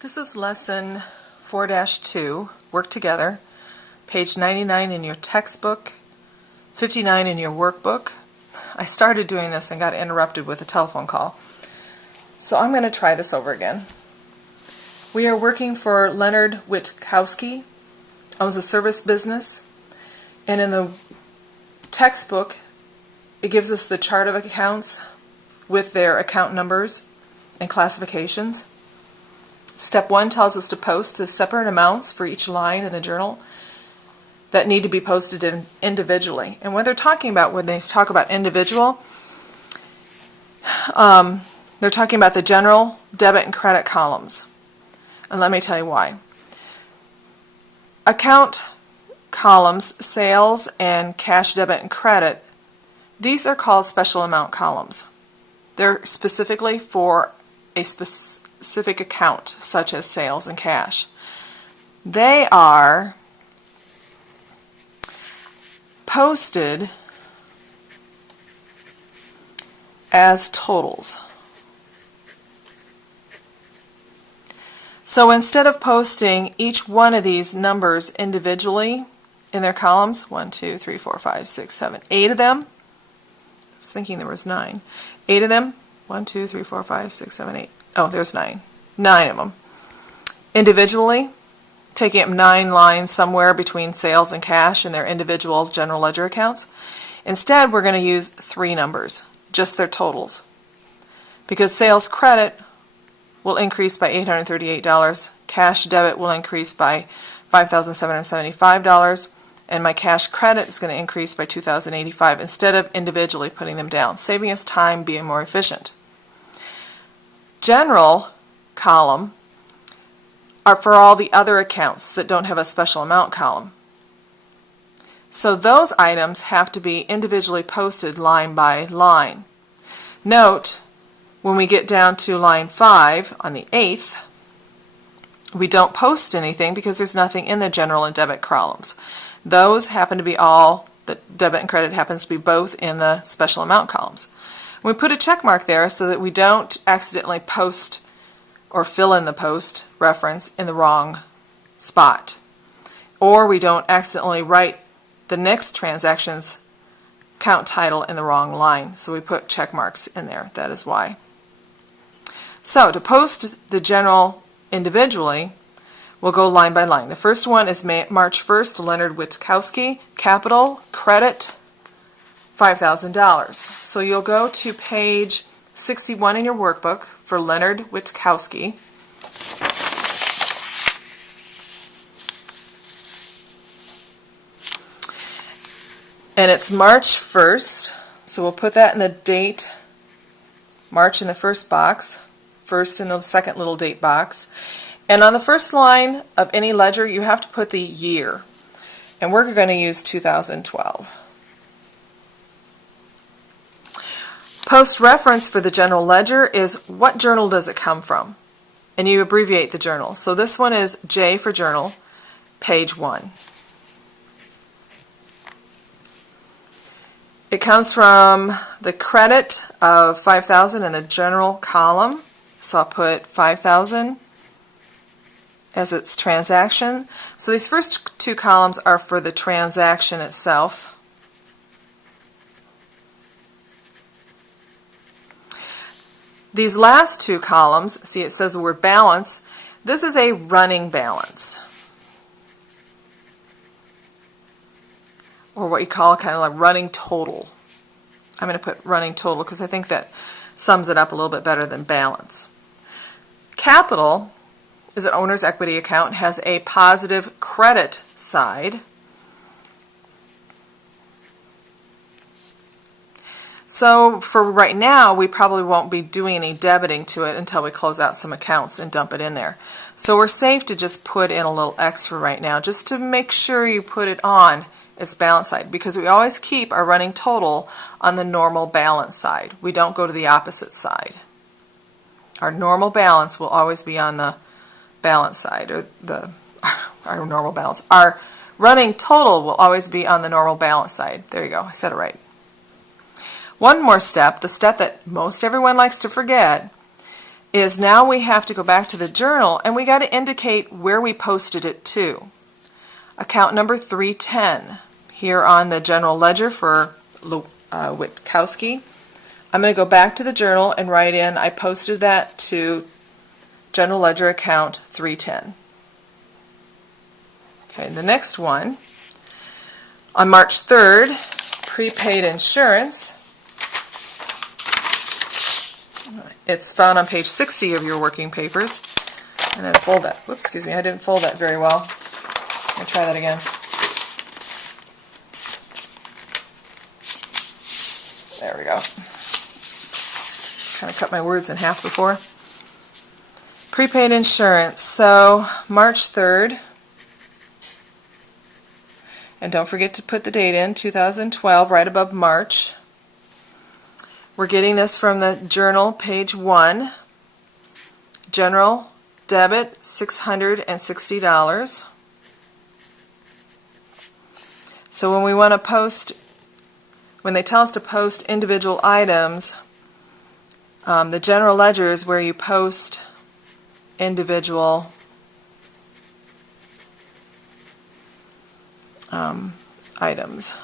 This is lesson 4-2, Work Together, page 99 in your textbook, 59 in your workbook. I started doing this and got interrupted with a telephone call. So I'm going to try this over again. We are working for Leonard Witkowski, owns a service business, and in the textbook it gives us the chart of accounts with their account numbers and classifications. Step 1 tells us to post the separate amounts for each line in the journal that need to be posted individually. And what they're talking about when they talk about individual, they're talking about the general, debit, and credit columns. And let me tell you why. Account columns, sales, and cash, debit, and credit, these are called special amount columns. They're specifically for a specific account, such as sales and cash. They are posted as totals. So instead of posting each one of these numbers individually in their columns, 1, 2, 3, 4, 5, 6, 7, 8 of them, I was thinking there was 9, 8 of them, 1, 2, 3, 4, 5, 6, 7, 8. Oh, there's 9. 9 of them. Individually, taking up 9 lines somewhere between sales and cash in their individual general ledger accounts. Instead, we're going to use 3 numbers, just their totals. Because sales credit will increase by $838, cash debit will increase by $5,775, and my cash credit is going to increase by $2,085 instead of individually putting them down, saving us time, being more efficient. General column are for all the other accounts that don't have a special amount column. So those items have to be individually posted line by line. Note, when we get down to line 5 on the 8th, we don't post anything because there's nothing in the general and debit columns. Those happen to be all, the debit and credit happens to be both in the special amount columns. We put a check mark there so that we don't accidentally post or fill in the post reference in the wrong spot. Or we don't accidentally write the next transaction's account title in the wrong line. So we put check marks in there. That is why. So to post the general individually, we'll go line by line. The first one is March 1st, Leonard Witkowski, capital, credit, $5,000. So you'll go to page 61 in your workbook for Leonard Witkowski. And it's March 1st, so we'll put that in the date, March in the first box, first in the second little date box. And on the first line of any ledger, you have to put the year. And we're going to use 2012. Post reference for the general ledger is what journal does it come from? And you abbreviate the journal. So this one is J for journal, page 1. It comes from the credit of $5,000 in the general column. So I'll put $5,000 as its transaction. So these first 2 columns are for the transaction itself. These last 2 columns, see it says the word balance, this is a running balance. Or what you call kind of like running total. I'm going to put running total because I think that sums it up a little bit better than balance. Capital is an owner's equity account, has a positive credit side. So for right now, we probably won't be doing any debiting to it until we close out some accounts and dump it in there. So we're safe to just put in a little X for right now, just to make sure you put it on its balance side, because we always keep our running total on the normal balance side. We don't go to the opposite side. Our normal balance will always be on the balance side, or our normal balance. Our running total will always be on the normal balance side. There you go, I said it right. One more step, the step that most everyone likes to forget, is now we have to go back to the journal and we got to indicate where we posted it to. Account number 310 here on the general ledger for Witkowski. I'm going to go back to the journal and write in I posted that to general ledger account 310. Okay, the next one, on March 3rd, prepaid insurance. It's found on page 60 of your working papers. And then fold that. Whoops, excuse me, I didn't fold that very well. Let me try that again. There we go. Kind of cut my words in half before. Prepaid insurance. So March 3rd. And don't forget to put the date in, 2012, right above March. We're getting this from the journal, page 1. General debit, $660. So when we want to post, when they tell us to post individual items, the general ledger is where you post individual items.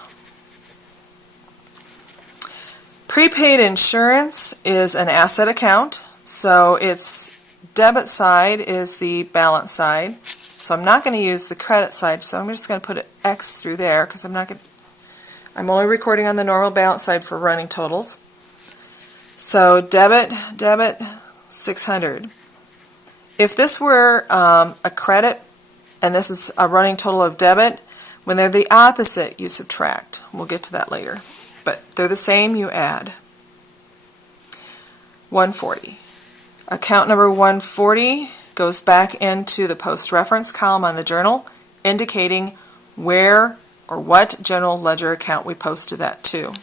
Prepaid insurance is an asset account, so its debit side is the balance side. So I'm not going to use the credit side, so I'm just going to put an X through there because I'm only recording on the normal balance side for running totals. So debit, 600. If this were a credit and this is a running total of debit, when they're the opposite, you subtract. We'll get to that later. But they're the same, you add. 140. Account number 140 goes back into the post reference column on the journal, indicating where or what general ledger account we posted that to.